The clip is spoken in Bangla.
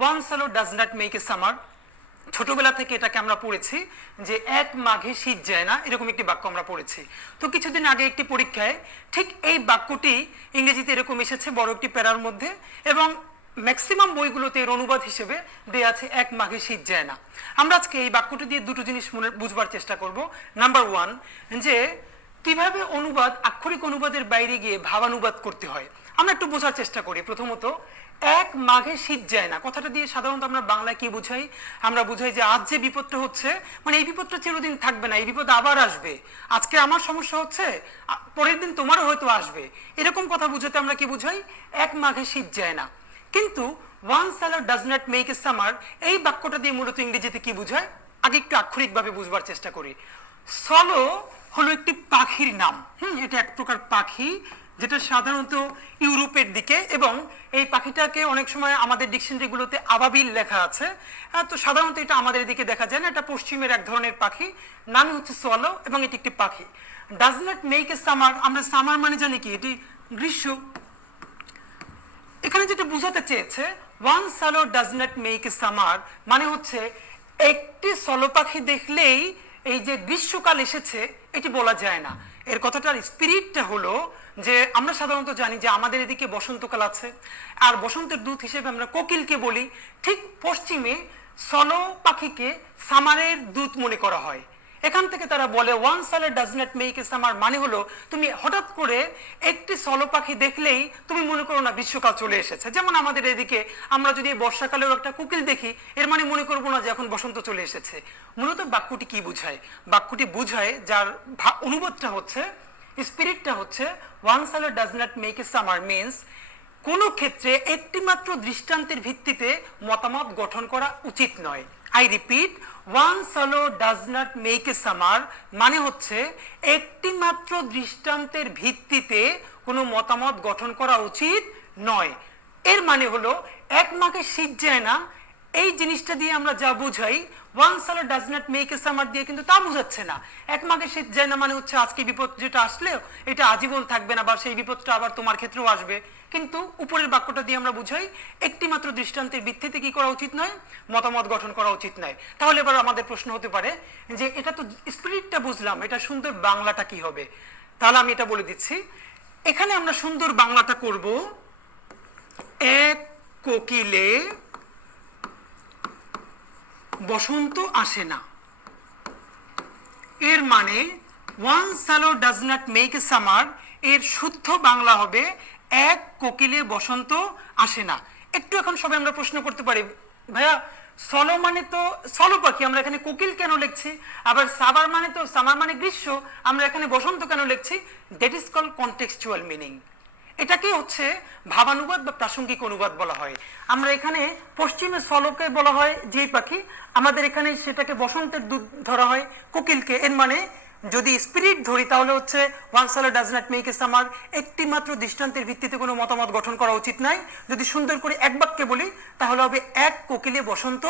ওয়ান সালো does not make a summer. ছোটবেলা থেকে এটাকে আমরা পড়েছি যে এক মাঘে শীত যায় না, এরকম একটি বাক্য আমরা পড়েছি। তো কিছুদিন আগে একটি পরীক্ষায় ঠিক এই বাক্যটি ইংরেজিতে এরকম এসেছে বড় একটি প্যারার মধ্যে, এবং ম্যাক্সিমাম বইগুলোতে এর অনুবাদ হিসেবে দেয়া আছে এক মাঘে শীত যায় না। আমরা আজকে এই বাক্যটি দিয়ে দুটো জিনিস বুঝবার চেষ্টা করব। নাম্বার ওয়ান, যে কিভাবে অনুবাদ, আক্ষরিক অনুবাদের বাইরে গিয়ে ভাবানুবাদ করতে হয় আমরা একটু বোঝার চেষ্টা করি। প্রথমত, এক মাঘে শীত যায় না কথাটা দিয়ে সাধারণত আমরা বাংলায় কি বুঝাই? আমরা বুঝাই যে আজ যে বিপদটা হচ্ছে, মানে এই বিপদটা চিরদিন থাকবে না, এই বিপদ আবার আসবে। আজকে আমার সমস্যা হচ্ছে, পরের দিন তোমারও হয়তো আসবে, এরকম কথা বুঝাতে আমরা কি বুঝাই? এক মাঘে শীত যায় না। কিন্তু ওয়ান সালো does not make a summer, এই বাক্যটা দিয়ে মূলত ইংরেজিতে কি বুঝায় আগে একটু আক্ষরিকভাবে বুঝবার চেষ্টা করি। সলো হলো একটি পাখির নাম। এটা এক প্রকার পাখি যেটা সাধারণত ইউরোপের দিকে, এবং এই পাখিটাকে অনেক সময় আমাদের ডিকশনারিগুলোতে আবাবিল লেখা আছে। তো সাধারণত এটা আমাদের এদিকে দেখা যায় না, এটা পশ্চিমের এক ধরনের পাখি, নাম হচ্ছে সোয়ালো, এবং এটি একটি পাখি। Does not make a summer, আমরা সামার মানে জানি কি, এটি গ্রীষ্ম। এখানে যেটা বোঝাতে চেয়েছে ওয়ান সালো does not make a summer মানে হচ্ছে একটি সলো পাখি দেখলেই এই যে গ্রীষ্মকাল এসেছে এটি বলা যায় না। এর কথাটার স্পিরিটটা হলো যে আমরা সাধারণত জানি যে আমাদের এদিকে বসন্তকাল আছে, আর বসন্তের দূত হিসেবে আমরা কোকিলকে বলি। ঠিক পশ্চিমে সলো পাখিকে সামারের দূত মনে করা হয়। এখান থেকে তারা বলে ওয়ান সালো does not make a summer মানে হলো তুমি হঠাৎ করে একটি সলো পাখি দেখলেই তুমি মনে করো না গ্রীষ্মকাল চলে এসেছে। যেমন আমাদের এদিকে আমরা যদি বর্ষাকালেও একটা কোকিল দেখি, এর মানে মনে করবো না যে এখন বসন্ত চলে এসেছে। মূলত বাক্যটি কি বুঝায়? বাক্যটি বুঝায়, যার অনুবাদটা হচ্ছে, স্পিরিটটা হচ্ছে, ওয়ান সালো does not make a summer means কোনো ক্ষেত্রে একটি মাত্র দৃষ্টান্তের ভিত্তিতে মতামত গঠন করা উচিত নয়। আই রিপিট, ওয়ান সালো does not make a summer মানে হচ্ছে একটি মাত্র দৃষ্টান্তের ভিত্তিতে কোনো মতামত গঠন করা উচিত নয়। এর মানে হলো এক মাঘে শীত যায় না, এই জিনিসটা দিয়ে আমরা যা বুঝাই ওয়ান সালো does not make a summer দিয়ে কিন্তু তা বুঝাচ্ছে না। এক মাঘে শীত যায় না মানে হচ্ছে আজকে বিপদ যেটা আসলেও এটা আজীবন থাকবে না, বা সেই বিপদটা আবার তোমার ক্ষেত্রেও আসবে। কিন্তু উপরের বাক্যটা দিয়ে আমরা বুঝাই একটি মাত্র দৃষ্টান্তের ভিত্তিতে কি করা উচিত নয়? মতামত গঠন করা উচিত নয়। তাহলে এবার আমাদের প্রশ্ন হতে পারে যে এটা তো স্পিরিটটা বুঝলাম, এটা সুন্দর বাংলাটা কি হবে? তাহলে আমি এটা বলে দিচ্ছি। এখানে আমরা সুন্দর বাংলাটা করব, এক কোকিলে বসন্ত আসে না। এর মানে ওয়ান সালো does not make a summer এর শুদ্ধ বাংলা হবে এক কোকিলে বসন্ত আসে না। একটু এখন সবাই আমরা প্রশ্ন করতে পারি, ভাইয়া সলো মানে তো সলো পাখি, আমরা এখানে কোকিল কেন লিখছি? আবার সামার মানে তো সামার মানে গ্রীষ্ম, আমরা এখানে বসন্ত কেন লিখছি? That is called contextual meaning. এটাকে হচ্ছে ভাবানুবাদ বা প্রাসঙ্গিক অনুবাদ বলা হয়। আমরা এখানে পশ্চিমে সলোকে বলা হয় যে পাখি, আমাদের এখানে সেটাকে বসন্তের দূত ধরা হয় কোকিলকে। এর মানে যদি স্পিরিট ধরি তাহলে হচ্ছে ওয়ান সালো does not make a summer একটি মাত্র দৃষ্টান্তের ভিত্তিতে কোনো মতামত গঠন করা উচিত নয়। যদি সুন্দর করে এক বাক্যে বলি তাহলে হবে এক কোকিলে বসন্ত